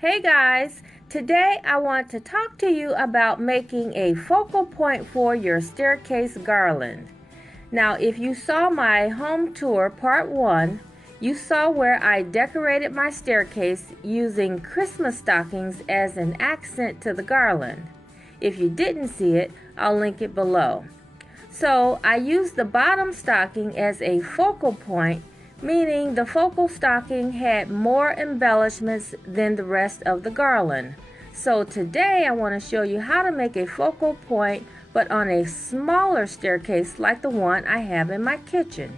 Hey guys, today I want to talk to you about making a focal point for your staircase garland. Now, if you saw my home tour part 1, you saw where I decorated my staircase using Christmas stockings as an accent to the garland. If you didn't see it, I'll link it below. So I used the bottom stocking as a focal point, meaning the focal stocking had more embellishments than the rest of the garland. So today I want to show you how to make a focal point but on a smaller staircase like the one I have in my kitchen.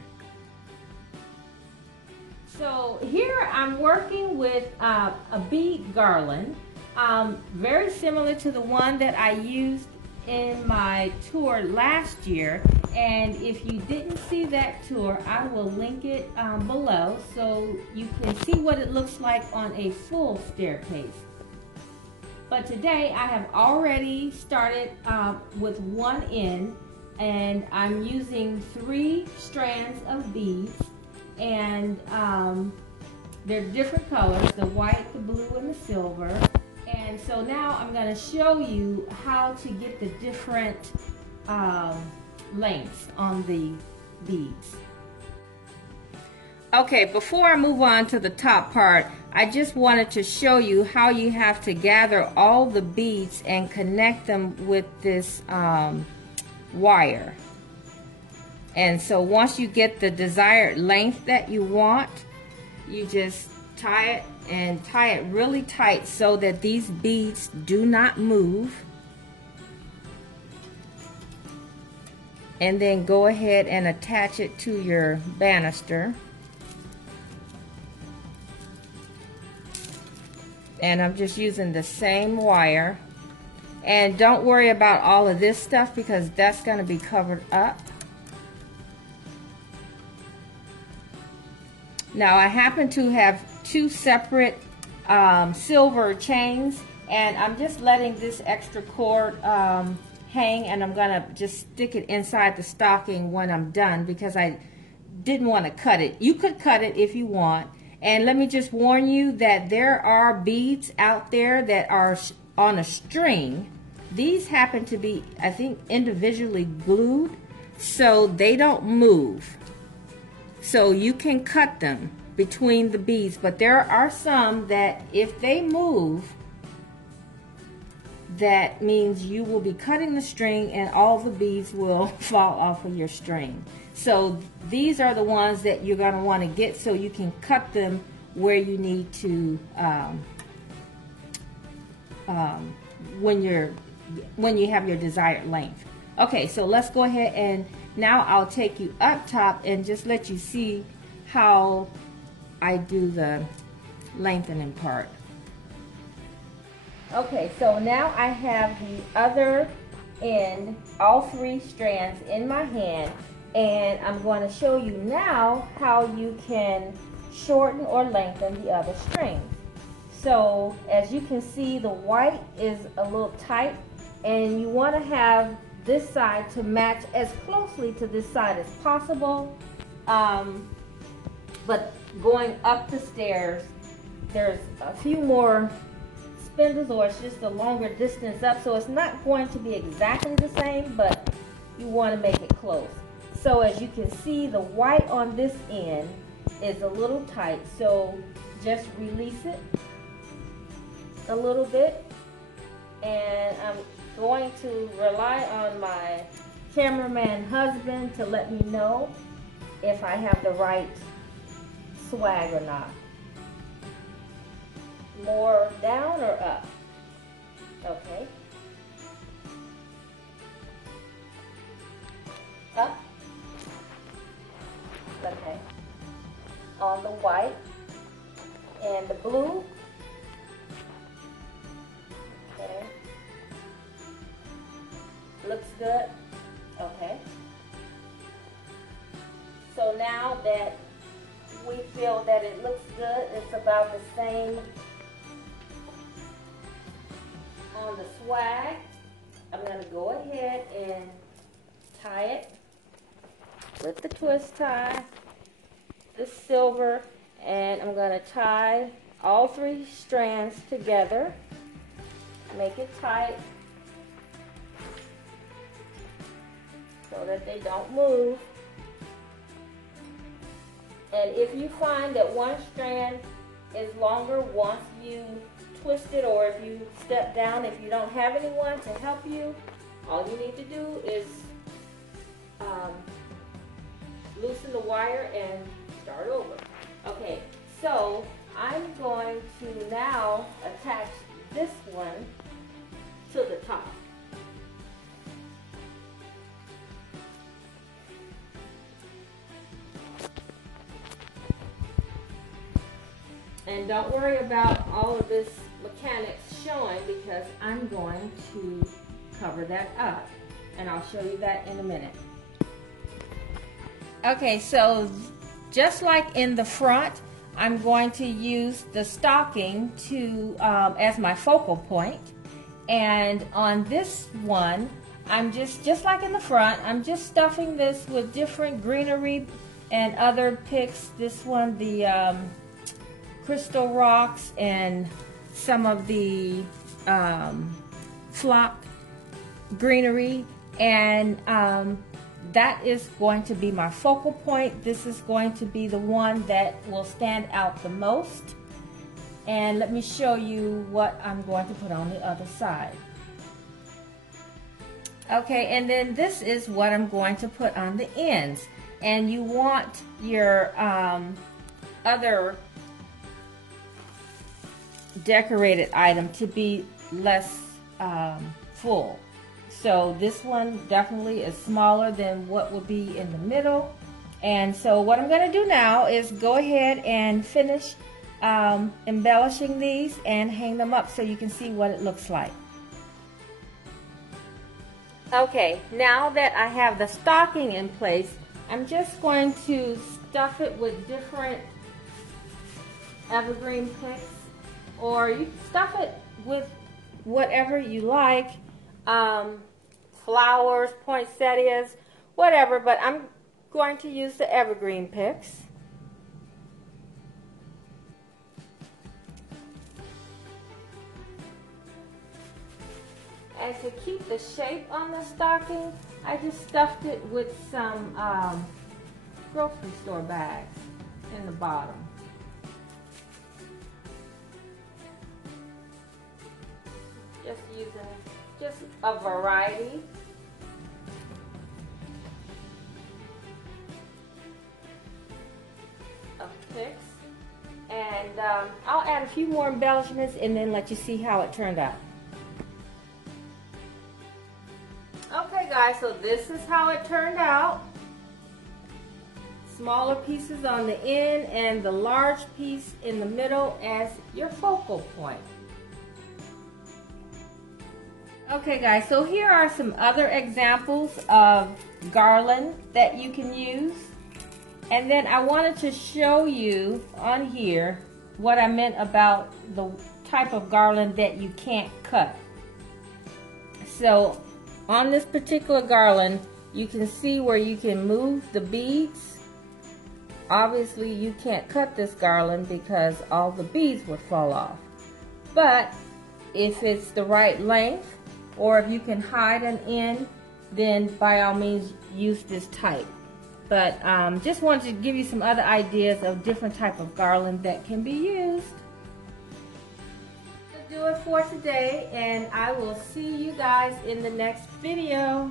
So here I'm working with a bead garland, very similar to the one that I used in my tour last year, and if you didn't see that tour, I will link it below so you can see what it looks like on a full staircase. But today I have already started with one end, and I'm using 3 strands of beads, and they're different colors, the white, the blue, and the silver. And so now I'm going to show you how to get the different lengths on the beads. Okay, before I move on to the top part, I just wanted to show you how you have to gather all the beads and connect them with this wire. And so once you get the desired length that you want, you just tie it and tie it really tight so that these beads do not move. And then go ahead and attach it to your banister. And I'm just using the same wire. And don't worry about all of this stuff because that's going to be covered up. Now I happen to have 2 separate silver chains, and I'm just letting this extra cord hang, and I'm gonna just stick it inside the stocking when I'm done because I didn't want to cut it. You could cut it if you want, and let me just warn you that there are beads out there that are on a string. These happen to be, I think, individually glued so they don't move. So you can cut them between the beads, but there are some that if they move, that means you will be cutting the string and all the beads will fall off of your string. So these are the ones that you're going to want to get so you can cut them where you need to when you have your desired length. Okay, so let's go ahead and now I'll take you up top and just let you see how I do the lengthening part. Okay, so now I have the other end, all 3 strands in my hand, and I'm going to show you now how you can shorten or lengthen the other strings. So as you can see, the white is a little tight, and you want to have this side to match as closely to this side as possible, but going up the stairs there's a few more spindles, or it's just a longer distance up, so it's not going to be exactly the same, but you want to make it close. So as you can see, the white on this end is a little tight, so just release it a little bit, and I'm going to rely on my cameraman husband to let me know if I have the right swag or not. More down or up? Okay. Up. Okay. On the white and the blue. Okay. Looks good. Okay. So now that we feel that it looks good, it's about the same on the swag, I'm going to go ahead and tie it with the twist tie, the silver, and I'm going to tie all 3 strands together. Make it tight so that they don't move. And if you find that one strand is longer once you twist it, or if you step down, if you don't have anyone to help you, all you need to do is loosen the wire and start over. Okay, so I'm going to now attach this one to the top. And don't worry about all of this mechanics showing, because I'm going to cover that up, and I'll show you that in a minute. Okay, so just like in the front, I'm going to use the stocking to as my focal point. And on this one, I'm just like in the front, I'm just stuffing this with different greenery and other picks. This one, the crystal rocks, and some of the flock greenery, and that is going to be my focal point. This is going to be the one that will stand out the most. And let me show you what I'm going to put on the other side. Okay, and then this is what I'm going to put on the ends. And you want your other decorated item to be less full. So this one definitely is smaller than what will be in the middle. And so what I'm going to do now is go ahead and finish embellishing these and hang them up so you can see what it looks like. Okay, now that I have the stocking in place, I'm just going to stuff it with different evergreen picks, or you can stuff it with whatever you like, flowers, poinsettias, whatever, but I'm going to use the evergreen picks. And to keep the shape on the stocking, I just stuffed it with some grocery store bags in the bottom. Just using just a variety. Of picks. And I'll add a few more embellishments and then let you see how it turned out. Okay guys, so this is how it turned out. Smaller pieces on the end and the large piece in the middle as your focal point. Okay guys, so here are some other examples of garland that you can use. And then I wanted to show you on here what I meant about the type of garland that you can't cut. So on this particular garland, you can see where you can move the beads. Obviously you can't cut this garland because all the beads would fall off. But if it's the right length, or if you can hide an end, then by all means use this type. But just wanted to give you some other ideas of different type of garland that can be used. That'll do it for today, and I will see you guys in the next video.